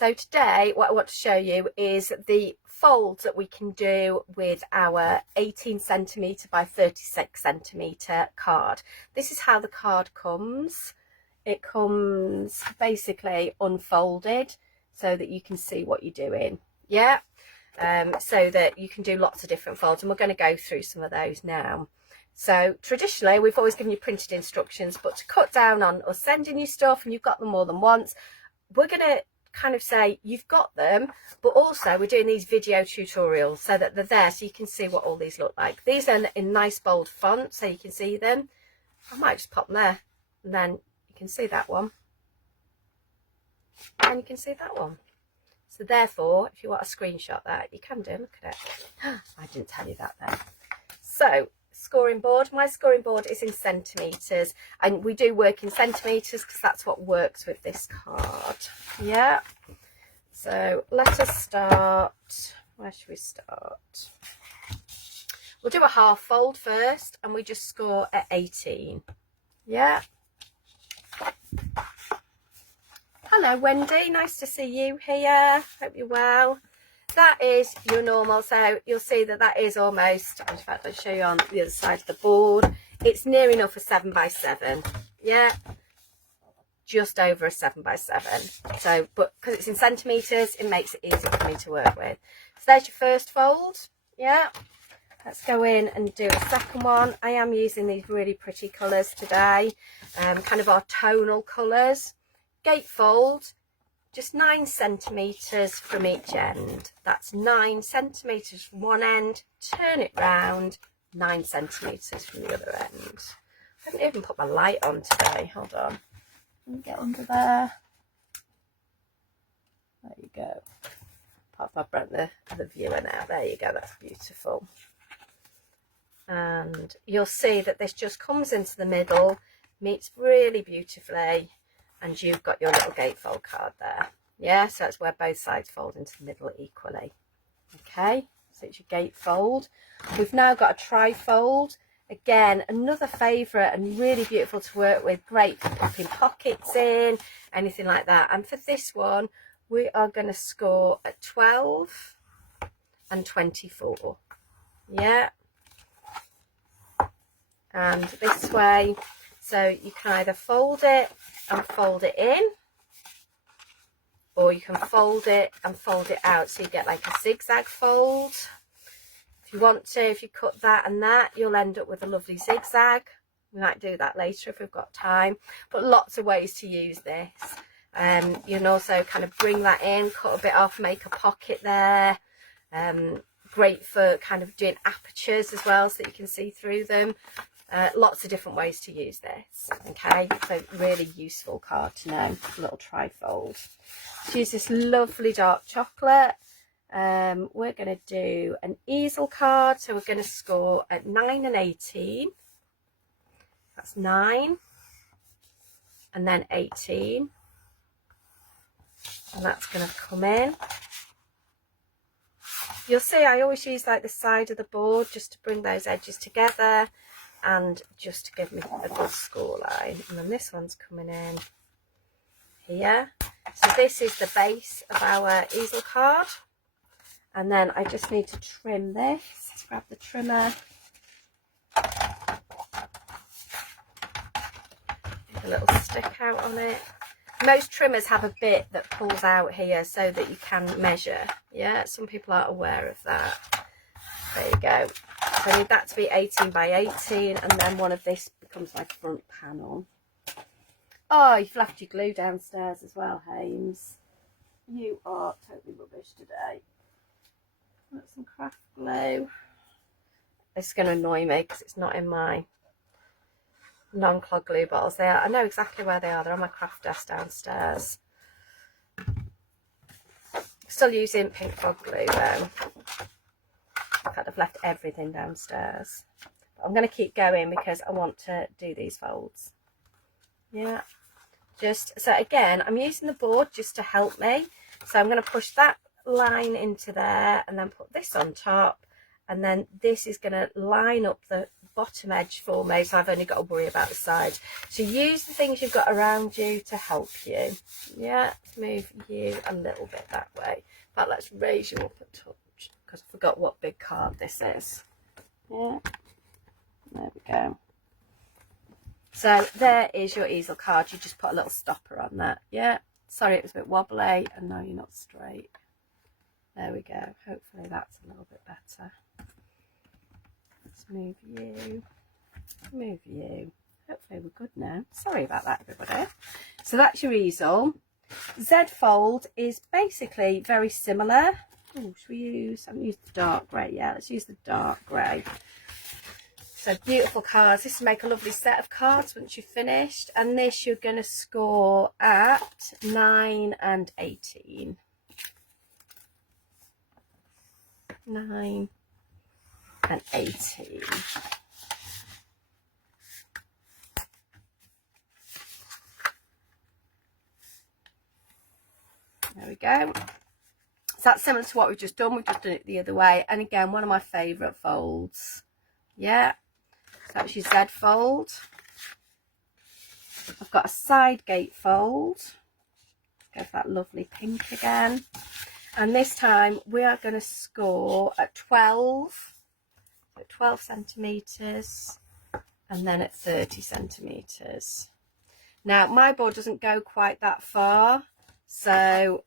So today what I want to show you is the folds that we can do with our 18cm by 36cm card. This is how the card comes. It comes basically unfolded so that you can see what you're doing. Yeah, so that you can do lots of different folds, and we're going to go through some of those now. So traditionally we've always given you printed instructions, but to cut down on us sending you stuff and you've got them more than once, we're going to kind of say you've got them, but also we're doing these video tutorials so that they're there so you can see what all these look like. These are in nice bold font so you can see them. I might just pop them there, and then you can see that one and you can see that one. So therefore, if you want a screenshot that, you can do. Look at it. I didn't tell you that then. So scoring board, my scoring board is in centimetres, and we do work in centimetres because that's what works with this card. Yeah, so let us start. Where should we start? We'll do a half fold first, and we just score at 18. Yeah. Hello Wendy, nice to see you here. Hope you're well. That is your normal, so you'll see that that is almost, in fact I'll show you on the other side of the board, it's near enough a 7x7. Yeah, just over a 7x7. So, but because it's in centimetres, it makes it easy for me to work with. So there's your first fold. Yeah, let's go in and do a second one. I am using these really pretty colours today, kind of our tonal colours. Gatefold, just 9 centimetres from each end. That's 9 centimetres from one end. Turn it round, 9 centimetres from the other end. I haven't even put my light on today. Hold on. Let me get under there. There you go. Apart from I've broken the viewer now. There you go. That's beautiful. And you'll see that this just comes into the middle, meets really beautifully, and you've got your little gatefold card there. Yeah, so that's where both sides fold into the middle equally. Okay, so it's your gatefold. We've now got a trifold. Again, another favourite and really beautiful to work with. Great for popping pockets in, anything like that. And for this one, we are going to score at 12 and 24. Yeah. And this way, so you can either fold it and fold it in, or you can fold it and fold it out, so you get like a zigzag fold. If you want to, if you cut that and that, you'll end up with a lovely zigzag. We might do that later if we've got time, but lots of ways to use this. You can also kind of bring that in, cut a bit off, make a pocket there. Great for kind of doing apertures as well, so that you can see through them. Lots of different ways to use this. Okay, so really useful card to know. A little trifold. To use this lovely dark chocolate, we're going to do an easel card, so we're going to score at 9 and 18. That's 9 and then 18, and that's going to come in. You'll see I always use like the side of the board just to bring those edges together and just to give me a good score line. And then this one's coming in here. So this is the base of our easel card, and then I just need to trim this. Let's grab the trimmer, a little stick out on it. Most trimmers have a bit that pulls out here so that you can measure. Yeah, some people aren't aware of that. There you go. So I need that to be 18 by 18, and then one of this becomes my front panel. Oh, you've left your glue downstairs as well, Hames. You are totally rubbish today. Got some craft glue. This is going to annoy me because it's not in my non-clog glue bottles. They are. I know exactly where they are. They're on my craft desk downstairs. Still using pink fog glue though. In fact, I've left everything downstairs. But I'm going to keep going because I want to do these folds. Yeah. Just so again, I'm using the board just to help me. So I'm going to push that line into there and then put this on top, and then this is going to line up the bottom edge for me, so I've only got to worry about the side. So use the things you've got around you to help you. Yeah, let's move you a little bit that way. But let's raise you up a touch, because I forgot what big card this is. Yeah, there we go. So there is your easel card. You just put a little stopper on that. Yeah, sorry it was a bit wobbly, and now you're not straight. There we go. Hopefully that's a little bit better. Let's move you. Move you. Hopefully we're good now. Sorry about that, everybody. So that's your easel. Z fold is basically very similar. Oh, should we use? I haven't used the dark grey. Yeah, let's use the dark grey. So beautiful cards. This will make a lovely set of cards once you've finished. And this you're going to score at 9 and 18. 9 and 18. There we go. So that's similar to what we've just done. We've just done it the other way. And again, one of my favourite folds. Yeah. So that's your Z fold. I've got a side gate fold. Go for that lovely pink again. And this time we are going to score at 12 centimetres, and then at 30 centimetres. Now my board doesn't go quite that far, so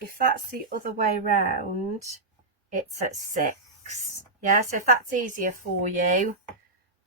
if that's the other way round, it's at 6. Yeah, so if that's easier for you,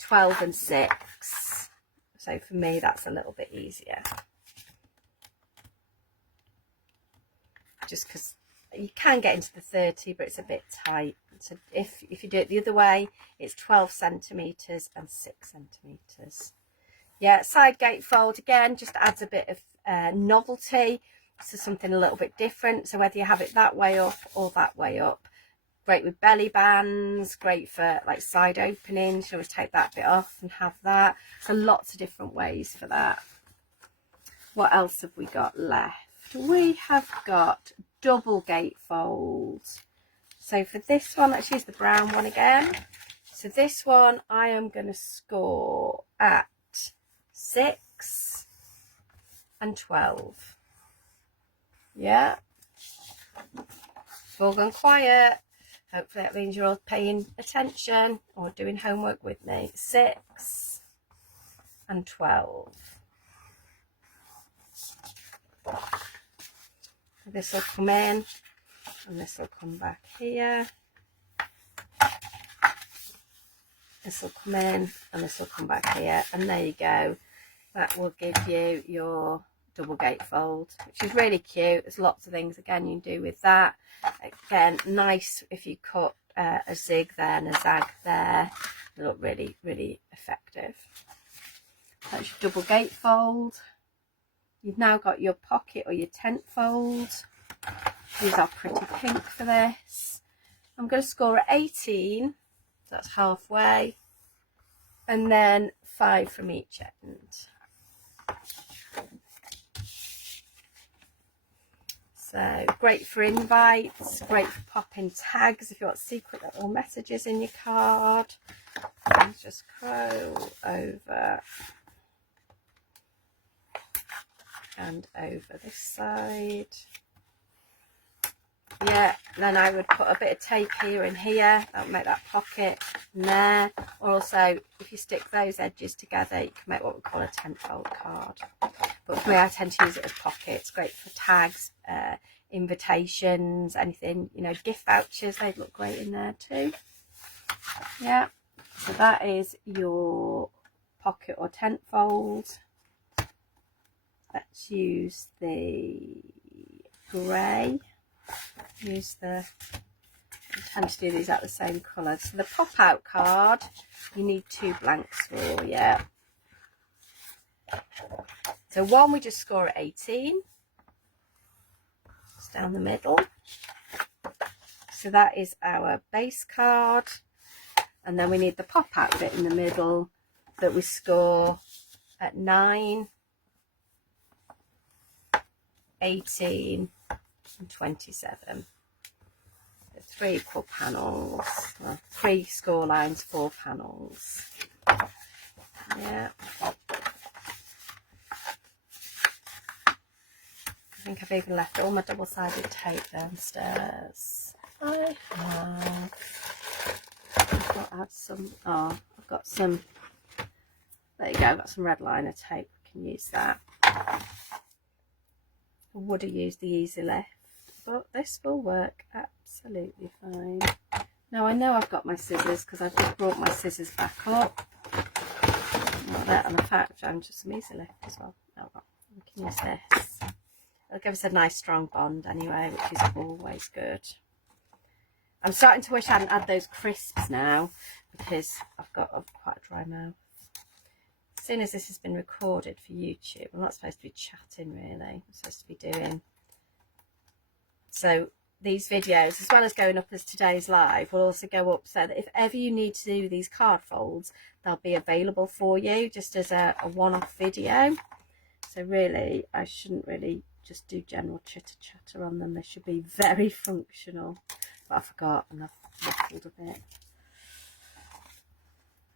12 and 6. So for me that's a little bit easier, just because you can get into the 30, but it's a bit tight. So if you do it the other way, it's 12 centimetres and 6 centimetres. Yeah, side gate fold again just adds a bit of novelty, so something a little bit different. So whether you have it that way up or that way up, great with belly bands, great for like side openings. You always take that bit off and have that. So lots of different ways for that. What else have we got left? We have got double gate folds. So for this one, let's use the brown one again. So this one I am going to score at 6 and 12. Yeah, all gone quiet. Hopefully that means you're all paying attention or doing homework with me. 6 and 12. This will come in and this will come back here. This will come in and this will come back here, and there you go. That will give you your double gate fold, which is really cute. There's lots of things again you can do with that. Again, nice if you cut a zig there and a zag there. They look really, really effective. That's your double gate fold. You've now got your pocket or your tent fold. These are pretty pink for this. I'm going to score at 18, so that's halfway, and then 5 from each end. So great for invites, great for popping tags if you want secret little messages in your card. Let's just go over and over this side. Yeah, then I would put a bit of tape here and here. That would make that pocket and there. Or also, if you stick those edges together, you can make what we call a tent fold card. But for me, I tend to use it as pockets. Great for tags, invitations, anything, you know, gift vouchers. They'd look great in there too. Yeah, so that is your pocket or tent fold. Let's use the grey. I tend to do these at the same colour. So the pop out card, you need 2 blanks for, yeah. So one we just score at 18. It's down the middle. So that is our base card. And then we need the pop out bit in the middle that we score at 9, 18 and 27. 3 equal panels, well, 3 score lines, 4 panels. Yeah. I think I've even left all my double-sided tape downstairs. I have. I've got to add some. Oh, I've got some. There you go. I've got some red liner tape. We can use that. I would have used the Easy Lift, but this will work absolutely fine. Now I know I've got my scissors because I've just brought my scissors back up. Like that, and the fact I'm just some Easy Lift as well. Oh well, we can use this. It'll give us a nice strong bond anyway, which is always good. I'm starting to wish I hadn't had those crisps now because I've got quite a dry mouth. As soon as this has been recorded for YouTube, I'm not supposed to be chatting really. I'm supposed to be doing. So these videos, as well as going up as today's live, will also go up so that if ever you need to do these card folds, they'll be available for you just as a one-off video. So really, I shouldn't really just do general chitter chatter on them. They should be very functional. But I forgot and I've waffled a bit.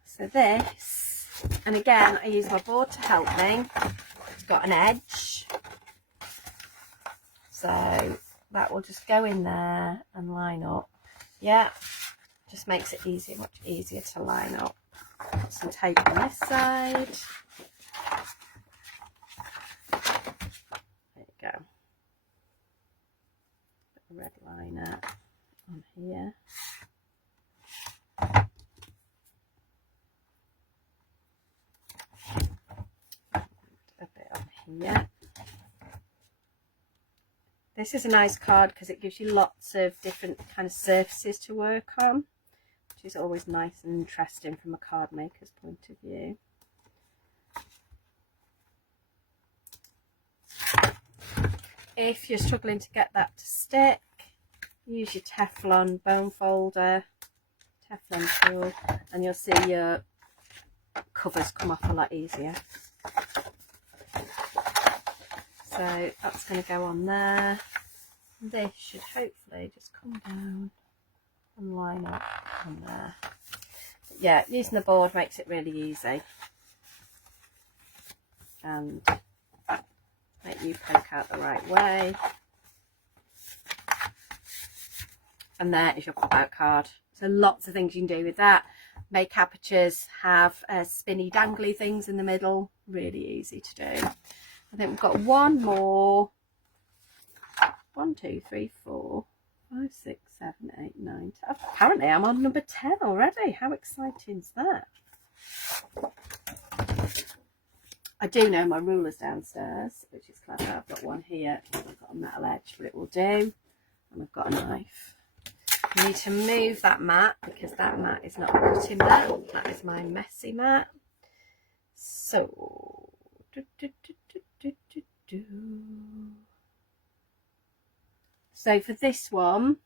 So this, and again, I use my board to help me. It's got an edge. So that will just go in there and line up. Yeah, just makes it easier, much easier to line up. Put some tape on this side. There you go. Put the red liner on here. A bit on here. This is a nice card because it gives you lots of different kind of surfaces to work on, which is always nice and interesting from a card maker's point of view. If you're struggling to get that to stick, use your Teflon bone folder, Teflon tool, and you'll see your covers come off a lot easier. So that's going to go on there. This should hopefully just come down and line up on there. But yeah, using the board makes it really easy. And make you poke out the right way. And there is your pop-out card. So lots of things you can do with that. Make apertures, have spinny dangly things in the middle. Really easy to do. I think we've got one more. 1, 2, 3, 4, 5, 6, 7, 8, 9, 10. Apparently I'm on number 10 already. How exciting is that? I do know my ruler's downstairs, which is clever. I've got one here. I've got a metal edge, but it will do. And I've got a knife. I need to move that mat because that mat is not a cutting mat. That is my messy mat. So, so for this one,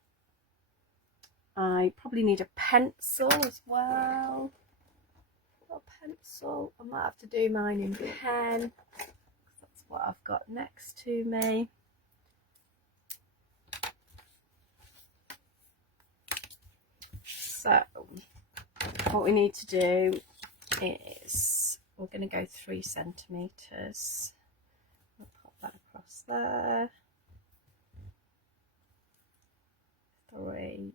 I probably need a pencil as well. A pencil. I might have to do mine in pen. That's what I've got next to me. So what we need to do is we're going to go 3 centimetres. I'll pop that across there. 3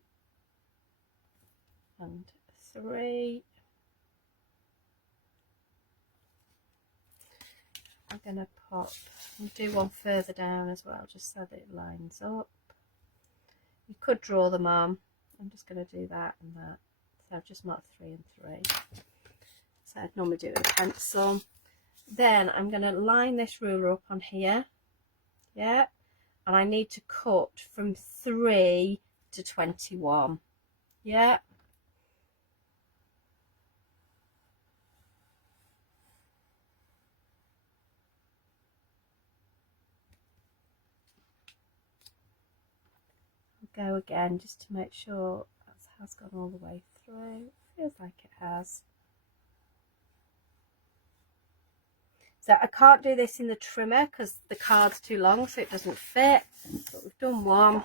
and 3. I'm going to pop and do one further down as well, just so that it lines up. You could draw them on. I'm just going to do that and that. So I've just marked 3 and 3. So I'd normally do it with a pencil. Then I'm going to line this ruler up on here. Yeah. And I need to cut from 3 to 21. Yeah. I'll go again just to make sure that has gone all the way through. Feels like it has. So I can't do this in the trimmer because the card's too long, so it doesn't fit. But we've done one.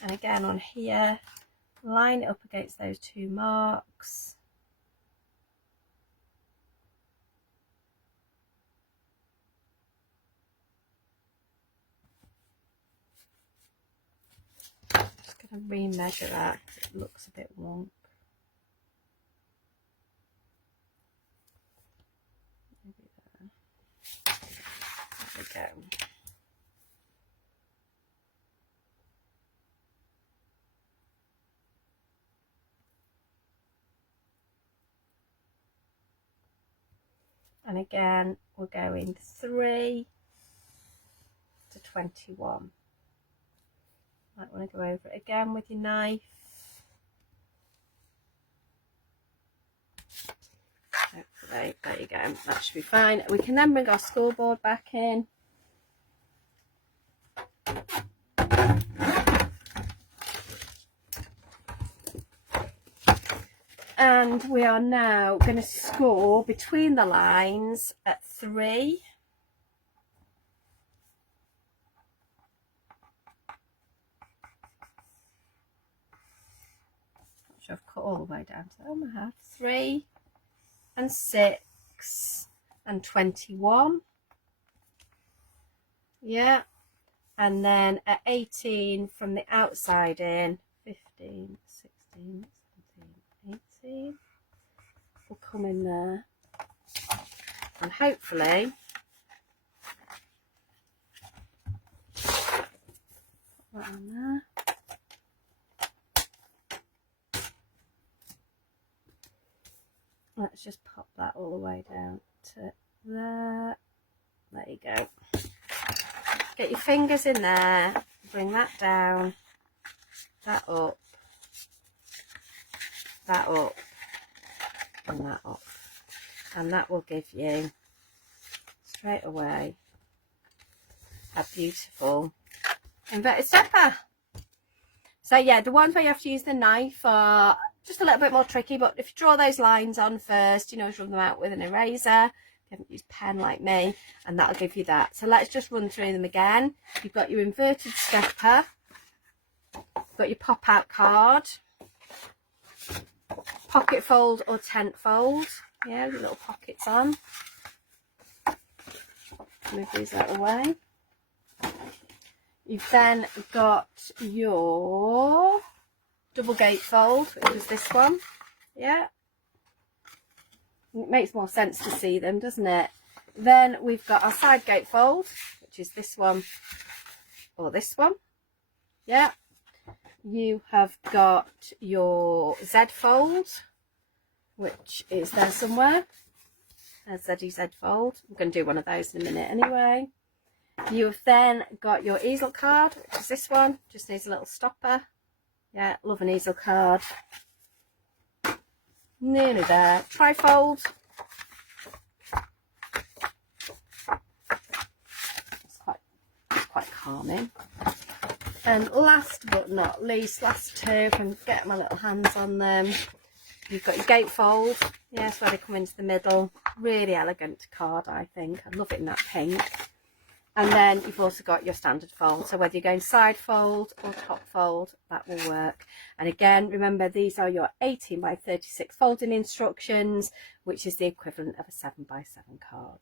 And again on here, line it up against those 2 marks. to remeasure that because it looks a bit wonk. Maybe there. There we go. And again, we're going 3 to 21. Might want to go over it again with your knife. Hopefully, there you go, that should be fine. We can then bring our scoreboard back in. And we are now going to score between the lines at 3. Not sure I've cut all the way down to I have 3 and 6 and 21. Yeah. And then at 18 from the outside in, 15, 16, 17, 18. We'll come in there. And hopefully put that on there. Let's just pop that all the way down to there. There you go. Get your fingers in there, bring that down, that up, and that up. And that will give you straight away a beautiful inverted stepper. So yeah, the ones where you have to use the knife are just a little bit more tricky, but if you draw those lines on first, you know, rub them out with an eraser. You haven't used pen like me, and that'll give you that. So let's just run through them again. You've got your inverted stepper, you've got your pop out card, pocket fold or tent fold, yeah, with little pockets on. Move these out of the way. You've then got your double gate fold, which is this one, yeah. It makes more sense to see them, doesn't it? Then we've got our side gate fold, which is this one or this one. Yeah. You have got your Z fold, which is there somewhere. There's ZZ fold. I'm going to do one of those in a minute anyway. You've then got your easel card, which is this one. Just needs a little stopper. Yeah, love an easel card. Nearly there. Trifold. It's quite calming. And last but not least, last two, if I can get my little hands on them. You've got your gatefold. Yes, where they come into the middle. Really elegant card, I think. I love it in that pink. And then you've also got your standard fold. So whether you're going side fold or top fold, that will work. And again, remember, these are your 18 by 36 folding instructions, which is the equivalent of a 7 by 7 card.